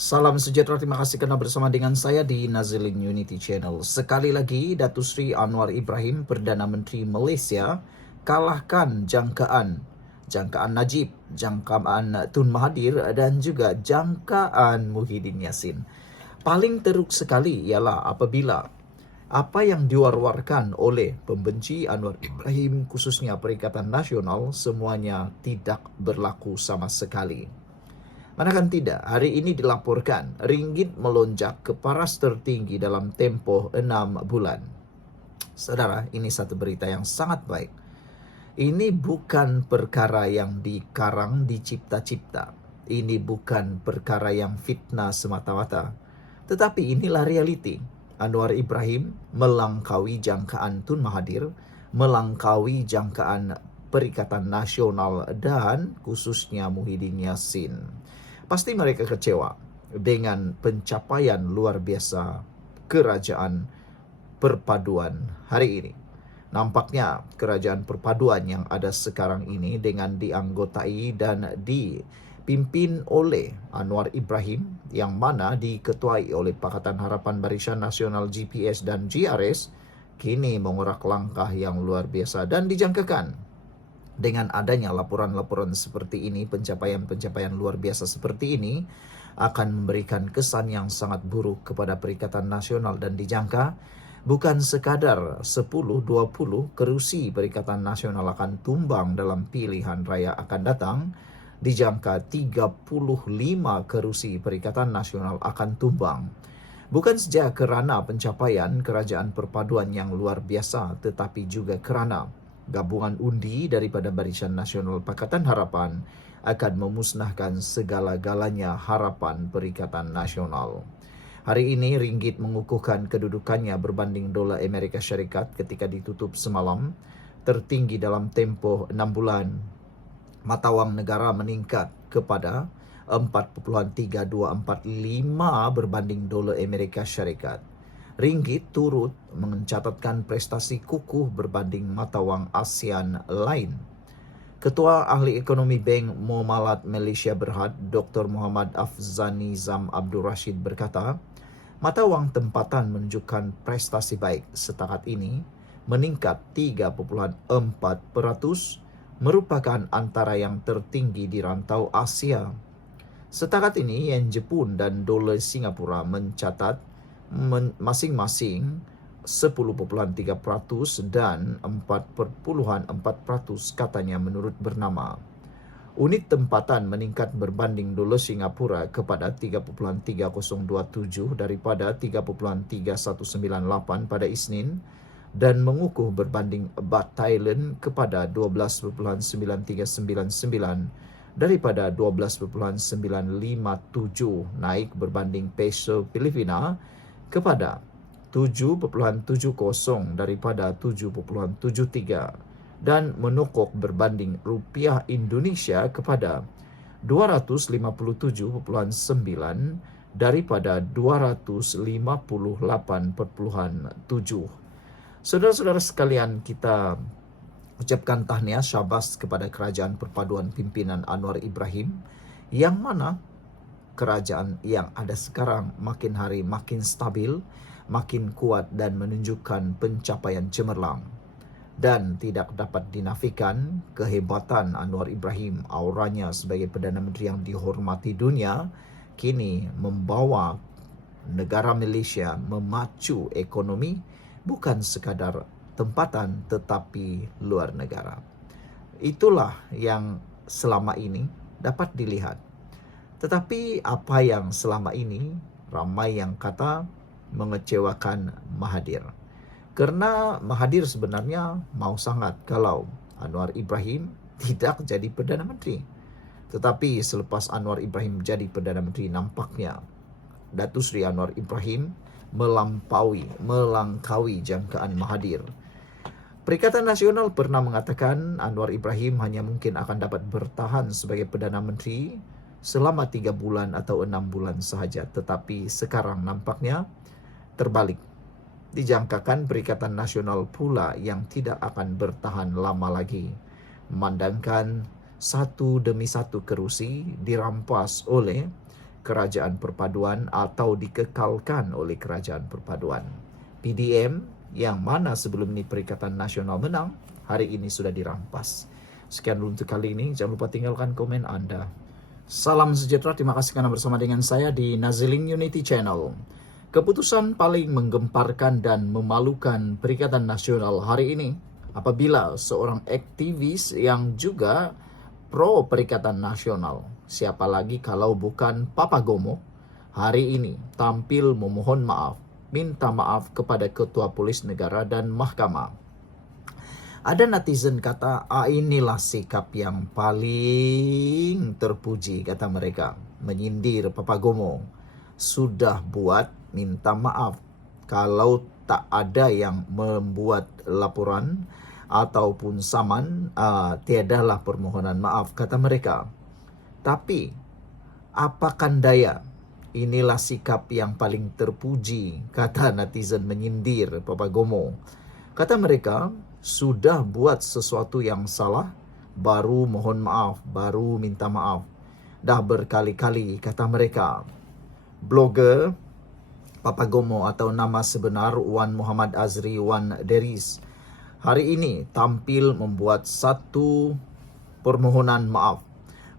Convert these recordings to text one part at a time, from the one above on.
Salam sejahtera, terima kasih karena bersama dengan saya di Nazilin Unity Channel. Sekali lagi, Datuk Seri Anwar Ibrahim, Perdana Menteri Malaysia, kalahkan jangkaan Najib, jangkaan Tun Mahathir dan juga jangkaan Muhyiddin Yassin. Paling teruk sekali ialah apabila apa yang diwar-warkan oleh pembenci Anwar Ibrahim, khususnya Perikatan Nasional, semuanya tidak berlaku sama sekali. Manakan tidak, hari ini dilaporkan ringgit melonjak ke paras tertinggi dalam tempoh 6 bulan. Saudara, ini satu berita yang sangat baik. Ini bukan perkara yang dikarang, dicipta-cipta. Ini bukan perkara yang fitnah semata-mata. Tetapi inilah realiti. Anwar Ibrahim melangkaui jangkaan Tun Mahathir, melangkaui jangkaan Perikatan Nasional dan khususnya Muhyiddin Yassin. Pasti mereka kecewa dengan pencapaian luar biasa kerajaan perpaduan hari ini. Nampaknya kerajaan perpaduan yang ada sekarang ini dengan dianggotai dan dipimpin oleh Anwar Ibrahim, yang mana diketuai oleh Pakatan Harapan Barisan Nasional GPS dan GRS, kini mengurak langkah yang luar biasa dan dijangkakan dengan adanya laporan-laporan seperti ini, pencapaian-pencapaian luar biasa seperti ini akan memberikan kesan yang sangat buruk kepada Perikatan Nasional dan dijangka bukan sekadar 10-20 kerusi Perikatan Nasional akan tumbang dalam pilihan raya akan datang, dijangka 35 kerusi Perikatan Nasional akan tumbang. Bukan saja kerana pencapaian kerajaan perpaduan yang luar biasa, tetapi juga kerana gabungan undi daripada Barisan Nasional Pakatan Harapan akan memusnahkan segala-galanya harapan Perikatan Nasional. Hari ini ringgit mengukuhkan kedudukannya berbanding dolar Amerika Syarikat ketika ditutup semalam, tertinggi dalam tempoh 6 bulan. Mata wang negara meningkat kepada 4.3245 berbanding dolar Amerika Syarikat. Ringgit turut mencatatkan prestasi kukuh berbanding mata wang ASEAN lain. Ketua Ahli Ekonomi Bank Muamalat Malaysia Berhad, Dr. Muhammad Afzani Zam Abdul Rashid berkata, mata wang tempatan menunjukkan prestasi baik setakat ini, meningkat 3.4%, merupakan antara yang tertinggi di rantau Asia. Setakat ini, yen Jepun dan dolar Singapura mencatat masing-masing 10.3% dan 4.4% katanya menurut bernama. Unit tempatan meningkat berbanding dolar Singapura kepada 3.3027 daripada 3.3198 pada Isnin dan mengukuh berbanding baht Thailand kepada 12.9399 daripada 12.957, naik berbanding peso Filipina kepada 7.70 daripada 7.73 dan menokok berbanding rupiah Indonesia kepada 257.9 daripada 258.7. Saudara-saudara sekalian, kita ucapkan tahniah syabas kepada kerajaan perpaduan pimpinan Anwar Ibrahim, yang mana kerajaan yang ada sekarang makin hari makin stabil, makin kuat dan menunjukkan pencapaian cemerlang. Dan tidak dapat dinafikan kehebatan Anwar Ibrahim, auranya sebagai Perdana Menteri yang dihormati dunia, kini membawa negara Malaysia memacu ekonomi bukan sekadar tempatan tetapi luar negara. Itulah yang selama ini dapat dilihat. Tetapi apa yang selama ini ramai yang kata mengecewakan Mahathir. Kerana Mahathir sebenarnya mau sangat kalau Anwar Ibrahim tidak jadi Perdana Menteri. Tetapi selepas Anwar Ibrahim jadi Perdana Menteri, nampaknya Datuk Seri Anwar Ibrahim melangkaui jangkaan Mahathir. Perikatan Nasional pernah mengatakan Anwar Ibrahim hanya mungkin akan dapat bertahan sebagai Perdana Menteri selama 3 bulan atau 6 bulan sahaja. Tetapi sekarang nampaknya terbalik. Dijangkakan Perikatan Nasional pula yang tidak akan bertahan lama lagi, memandangkan satu demi satu kerusi dirampas oleh Kerajaan Perpaduan atau dikekalkan oleh Kerajaan Perpaduan. PDM yang mana sebelum ini Perikatan Nasional menang, hari ini sudah dirampas. Sekian dulu untuk kali ini, jangan lupa tinggalkan komen Anda. Salam sejahtera, terima kasih karena bersama dengan saya di Nazilin Unity Channel. Keputusan paling menggemparkan dan memalukan Perikatan Nasional hari ini apabila seorang aktivis yang juga pro Perikatan Nasional, siapa lagi kalau bukan Papa Gomo, hari ini tampil memohon maaf, minta maaf kepada Ketua Polis Negara dan Mahkamah. Ada netizen kata, inilah sikap yang paling terpuji, kata mereka. Menyindir Papa Gomo. Sudah buat minta maaf. Kalau tak ada yang membuat laporan ataupun saman, tiadalah permohonan maaf, kata mereka. Tapi, apakan daya? Inilah sikap yang paling terpuji, kata netizen menyindir Papa Gomo. Kata mereka, sudah buat sesuatu yang salah, baru mohon maaf, baru minta maaf. Dah berkali-kali, kata mereka. Blogger Papa Gomo atau nama sebenar Wan Muhammad Azri Wan Deris hari ini tampil membuat satu permohonan maaf.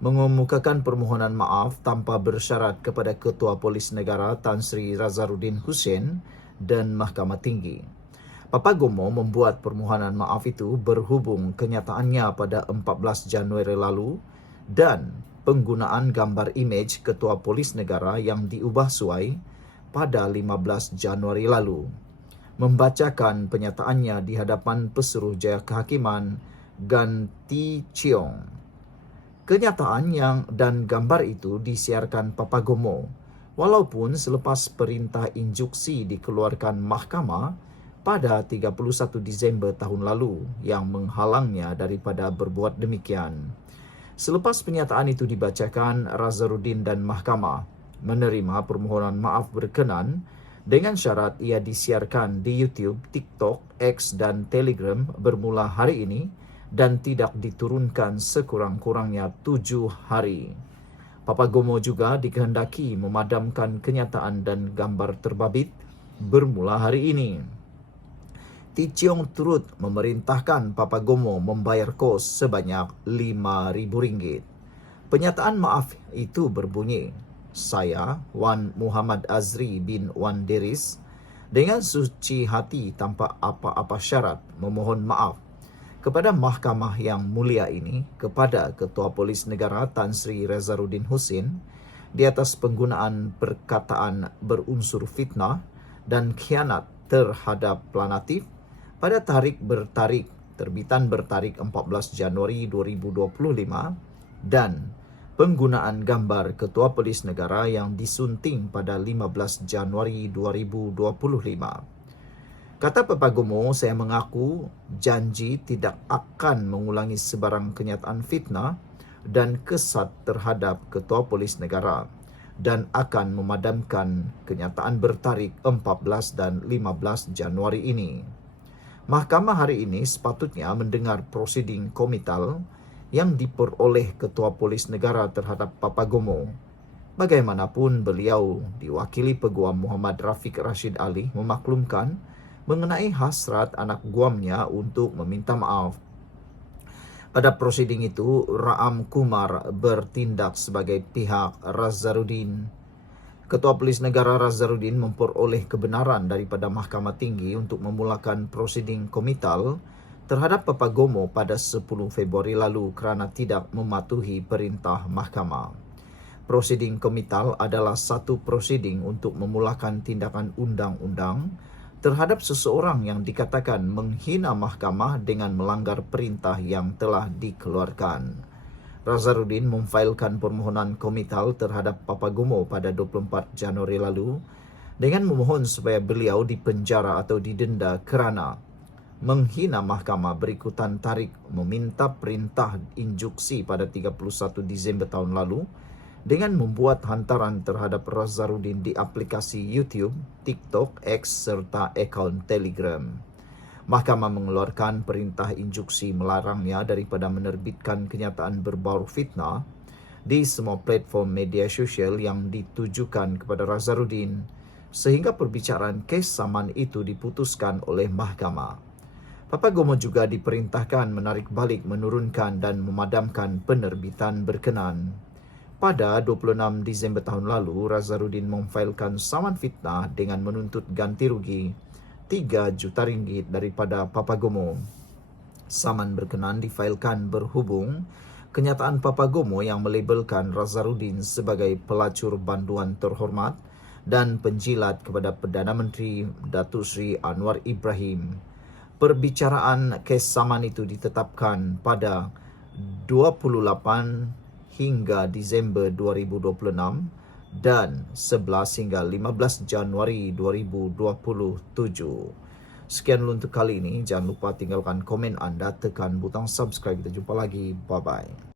Mengemukakan permohonan maaf tanpa bersyarat kepada Ketua Polis Negara Tan Sri Razaruddin Hussein dan Mahkamah Tinggi. Papa Gomo membuat permohonan maaf itu berhubung kenyataannya pada 14 Januari lalu dan penggunaan gambar imej Ketua Polis Negara yang diubah suai pada 15 Januari lalu. Membacakan penyataannya di hadapan Pesuruh Jaya Kehakiman Gan Tee Cheong. Kenyataan yang dan gambar itu disiarkan Papa Gomo, walaupun selepas perintah injuksi dikeluarkan mahkamah pada 31 Disember tahun lalu yang menghalangnya daripada berbuat demikian. Selepas pernyataan itu dibacakan, Razaruddin dan mahkamah menerima permohonan maaf berkenan dengan syarat ia disiarkan di YouTube, TikTok, X dan Telegram bermula hari ini dan tidak diturunkan sekurang-kurangnya 7 hari. Papa Gomo juga dikehendaki memadamkan kenyataan dan gambar terbabit bermula hari ini. Tee Cheong turut memerintahkan Papa Gomo membayar kos sebanyak RM5,000. Pernyataan maaf itu berbunyi, saya, Wan Muhammad Azri bin Wan Deris, dengan suci hati tanpa apa-apa syarat memohon maaf kepada mahkamah yang mulia ini, kepada Ketua Polis Negara Tan Sri Razaruddin Hussein di atas penggunaan perkataan berunsur fitnah dan khianat terhadap planatif pada terbitan bertarikh 14 Januari 2025 dan penggunaan gambar Ketua Polis Negara yang disunting pada 15 Januari 2025. Kata Papa Gomo, saya mengaku janji tidak akan mengulangi sebarang kenyataan fitnah dan kesat terhadap Ketua Polis Negara dan akan memadamkan kenyataan bertarikh 14 dan 15 Januari ini. Mahkamah hari ini sepatutnya mendengar prosiding komital yang diperoleh Ketua Polis Negara terhadap Papa Gomo. Bagaimanapun beliau diwakili Peguam Muhammad Rafiq Rashid Ali memaklumkan mengenai hasrat anak guamnya untuk meminta maaf. Pada prosiding itu, Raam Kumar bertindak sebagai pihak Razaruddin. Ketua Polis Negara Razaruddin memperoleh kebenaran daripada Mahkamah Tinggi untuk memulakan prosiding komital terhadap Papa Gomo pada 10 Februari lalu kerana tidak mematuhi perintah mahkamah. Prosiding komital adalah satu prosiding untuk memulakan tindakan undang-undang terhadap seseorang yang dikatakan menghina mahkamah dengan melanggar perintah yang telah dikeluarkan. Razaruddin memfailkan permohonan komital terhadap Papa Gomo pada 24 Januari lalu dengan memohon supaya beliau dipenjara atau didenda kerana menghina mahkamah berikutan tarikh meminta perintah injuksi pada 31 Disember tahun lalu dengan membuat hantaran terhadap Razaruddin di aplikasi YouTube, TikTok, X serta akaun Telegram. Mahkamah mengeluarkan perintah injuksi melarangnya daripada menerbitkan kenyataan berbau fitnah di semua platform media sosial yang ditujukan kepada Nazarudin, sehingga perbicaraan kes saman itu diputuskan oleh mahkamah. Papagomo juga diperintahkan menarik balik, menurunkan dan memadamkan penerbitan berkenan. Pada 26 Disember tahun lalu, Nazarudin memfailkan saman fitnah dengan menuntut ganti rugi 3 juta ringgit daripada Papagomo. Saman berkenan difailkan berhubung kenyataan Papagomo yang melabelkan Nazarudin sebagai pelacur banduan terhormat dan penjilat kepada Perdana Menteri Datuk Seri Anwar Ibrahim. Perbicaraan kes saman itu ditetapkan pada 28 hingga Disember 2026 dan 11 hingga 15 Januari 2027. Sekian dulu untuk kali ini. Jangan lupa tinggalkan komen anda, tekan butang subscribe. Kita jumpa lagi. Bye-bye.